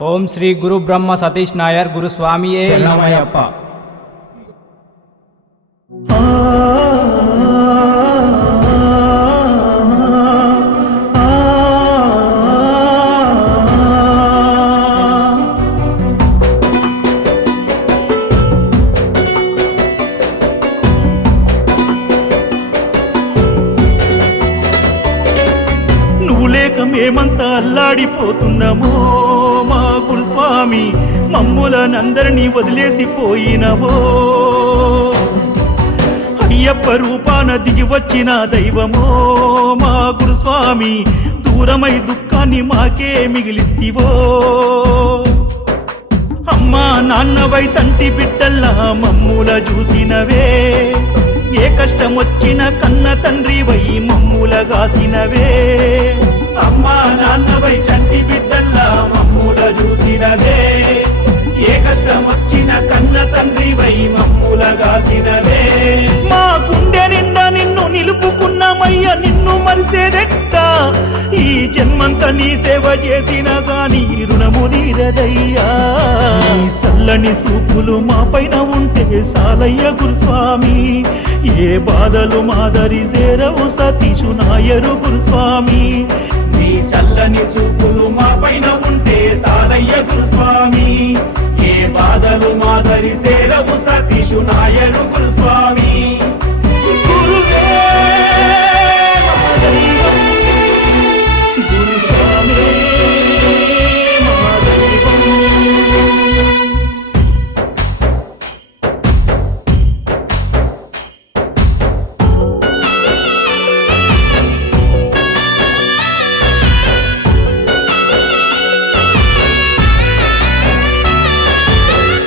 ఓం శ్రీ గురు బ్రహ్మ సతీష్ నాయర్ గురు స్వామియే శరణమయ్యప్ప. నువ్వు లేక మేమంతా అల్లాడిపోతున్నామో మా గురుస్వామి, మమ్ములనందరినీ వదిలేసిపోయినవో. అయ్యప్ప రూపాన దిగి వచ్చిన దైవమో మా గురుస్వామి, దూరమై దుఃఖాన్ని మాకే మిగిలిస్తివో. అమ్మా నాన్నవై సంటి బిడ్డల్లా మమ్ముల చూసినవే, ఏ కష్టం వచ్చిన కన్న తండ్రి వై మమ్ముల గాసినవే. అమ్మా నాన్నవై చంటి బిడ్డల్లా మమ్ముల చూసినవే, ఏ కష్టం వచ్చిన కన్న తండ్రి వై మమ్ముల గాసినవే. మా గుండె నిండా నిన్ను నిలుపుకున్నామయ్య, నిన్ను మరిసేదెట్ట. ఈ జన్మంతా నీ సేవ చేసిన గాని రుణము తీరదయ్యా. నీ సల్లని సూపులు మా పైన ఉంటే సాలయ్య గురుస్వామి, ఏ బాధలు మాదరి చేరవు సతీషు నాయరు గురుస్వామి. నీ చల్లని చూపులు మా పైన ఉంటే సాలయ్య గురుస్వామి, ఏ బాధలు మాదరి చేరవు సతీషు నాయరు గురుస్వామి. గురువే మా దైవం, గురుస్వామి మా దైవం.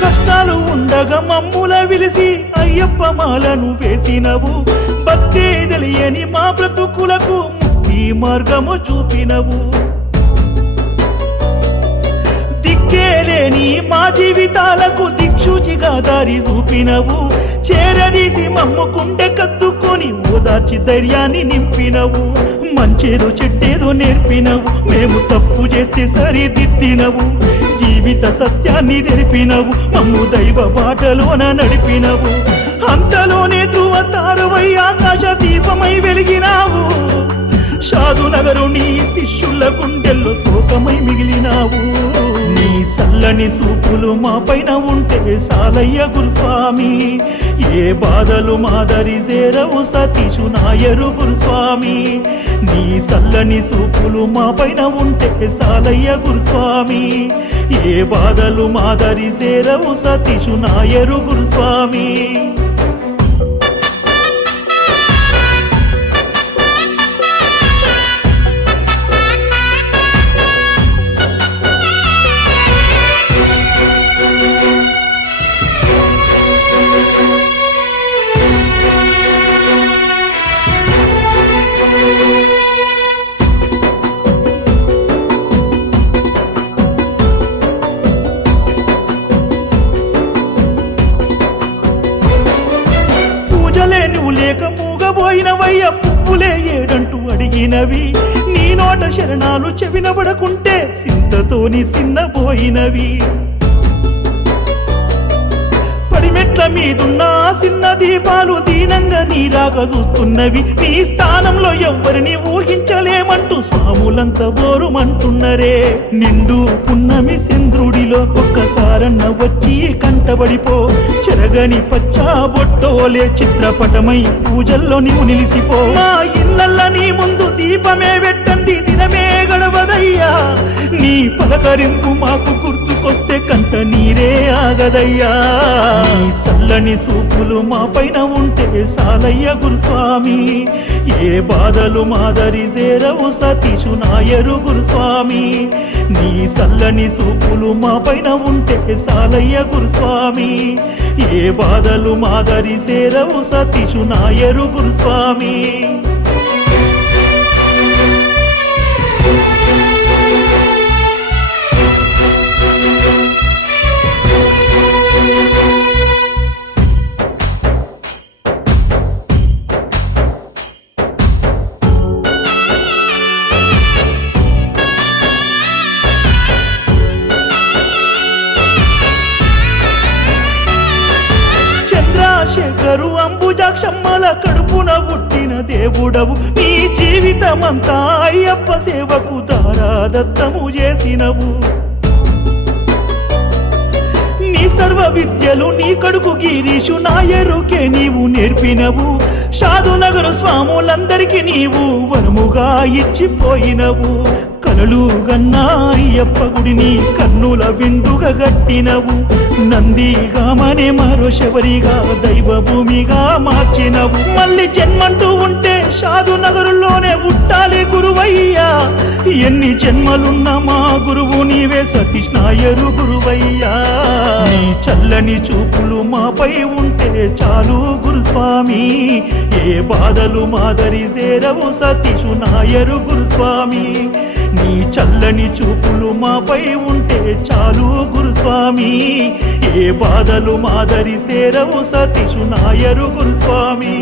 కష్టాలు ఉండగా మమ్ముల విలిసి అయ్యప్ప మాలను వేసినవు. భక్తే తెలియని మా బ్రతుకులకు ముక్తి మార్గము చూపినవు. దిక్కేలేని మా జీవితాలకు దిక్షూచిగా దారి చూపినవు. చేరదీసి మమ్ము కుండె కత్తుకొని ఓదార్చి ధైర్యాన్ని నింపినవు. మంచేదో చెడ్డేదో నేర్పినవు, మేము తప్పు చేస్తే సరిదిద్దినవు. జీవిత సత్యాన్ని తెలిపినవు, మమ్ము దైవ బాటలోన నడిపినవు. అంతలోనే ధ్రువ తారవై ఆకాశ దీపమై వెలిగినావు. సాధు నగరు నీ శిష్యుల గుండెల్లో శోకమై మిగిలినావు. నీ సల్లని సూపులు మా పైన ఉంటే సాలయ్య గురుస్వామి, ఏ బాధలు మాదరి చేరవు సతీషు నాయరు గురుస్వామి. నీ సల్లని సూపులు మా పైన ఉంటే సాలయ్య గురుస్వామి, ఏ బాధలు మాదరి చేరవు సతీషు నాయరు గురుస్వామి. పూజలే నువ్వు లేక మూగబోయినవయ్య, పువ్వులే ఏడంటూ అడిగినవి. నీ నోట శరణాలు చెవినబడకుంటే సింతతోని సిన్నబోయినవి. పడిమెట్ల మీదున్న సిన్న దీపాలు దీనంగా నీరాగా చూస్తున్నవి. నీ స్థానంలో ఎవ్వరిని ఊహించలేమంటూ స్వాములంతా బోరుమంటున్నరే. నిండు పున్నమి చంద్రుడిలో ఒక్కసారన్న వచ్చి కంటబడిపో. చెరగని పచ్చా బొట్టోలే చిత్రపటమై పూజల్లో నీవు నిలిసిపో. మా ఇళ్ళల్ల నీ ముందు దీపమే పెట్టండి, దినమే గడవదయ్యా. నీ పలకరింపు మాకు గుర్తుకొస్తే కంట నీరే ఆగదయ్యా. నీ సల్లని సూపులు మా పైన ఉంటే సాలయ్య గురుస్వామి, ఏ బాధలు మాదరి చేరవు సతీషు నాయరు గురుస్వామి. నీ సల్లని సూపులు మా పైన ఉంటే సాలయ్య గురుస్వామి, ఏ బాధలు మాదరి చేరవు సతీషు నాయరు గురుస్వామి. నగరు అంబుజాక్షమ్మల కడుపున పుట్టిన దేవుడవు నీ జీవితమంతా అయ్యప్ప సేవకు దారాదత్తము చేసినవు నీ సర్వ విద్యలు నీ కడుకు గిరీషు నాయరుకే నీవు నేర్పినవు షాదు నగరు స్వాములందరికీ నీవు వరముగా ఇచ్చిపోయినవు కలలు గన్నా అయ్యప్ప గుడిని కన్నుల విందుగా గట్టినవు నందిగామనే మరో శబరిగా దైవ భూమిగా మార్చినవు మళ్ళీ జన్మంటూ ఉంటే షాదు నగరులోనే ఉట్టాలి గురువయ్యా ఎన్ని జన్మలున్నా మా గురువు నీవే సతీష్ నాయరు గురువయ్యా నీ చల్లని చూపులు మాపై ఉంటే చాలు గురుస్వామి ఏ బాధలు మాదరి చేరవు సతీషు నాయరు గురుస్వామి నీ చల్లని చూపులు మాపై ఉంటే చాలు గురుస్వామి ఏ బాధలు మాదరి చేరవు సతీషు నాయరు గురుస్వామి